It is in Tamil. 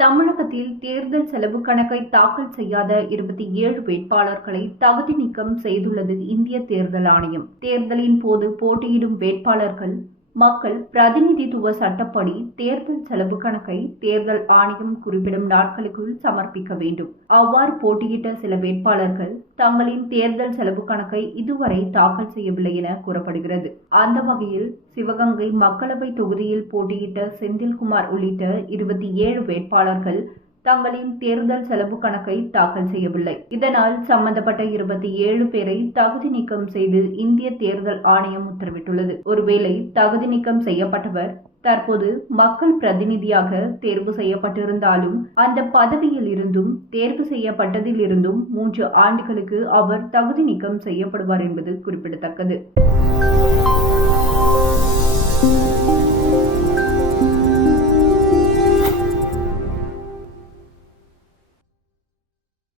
தமிழகத்தில் தேர்தல் செலவு கணக்கை தாக்கல் செய்யாத இருபத்தி ஏழு வேட்பாளர்களை தகுதி நீக்கம் செய்துள்ளது இந்திய தேர்தல் ஆணையம். தேர்தலின் போது போட்டியிடும் வேட்பாளர்கள் மக்கள் பிரதிநிதித்துவ சட்டப்படி தேர்தல் செலவு கணக்கை தேர்தல் ஆணையம் குறிப்பிடும் நாட்களுக்குள் சமர்ப்பிக்க வேண்டும். அவ்வாறு போட்டியிட்ட சில வேட்பாளர்கள் தங்களின் தேர்தல் செலவு கணக்கை இதுவரை தாக்கல் செய்யவில்லை என கூறப்படுகிறது. அந்த வகையில் சிவகங்கை மக்களவை தொகுதியில் போட்டியிட்ட செந்தில்குமார் உள்ளிட்ட இருபத்தி ஏழு வேட்பாளர்கள் தங்களின் தேர்தல் செலவு கணக்கை தாக்கல் செய்யவில்லை. இதனால் சம்பந்தப்பட்ட இருபத்தி ஏழு பேரை தகுதி நீக்கம் செய்து இந்திய தேர்தல் ஆணையம் உத்தரவிட்டுள்ளது. ஒருவேளை தகுதி நீக்கம் செய்யப்பட்டவர் தற்போது மக்கள் பிரதிநிதியாக தேர்வு செய்யப்பட்டிருந்தாலும் அந்த பதவியில் இருந்தும் தேர்வு செய்யப்பட்டதில் இருந்தும் மூன்று ஆண்டுகளுக்கு அவர் தகுதி நீக்கம் செய்யப்படுவார் என்பது குறிப்பிடத்தக்கது.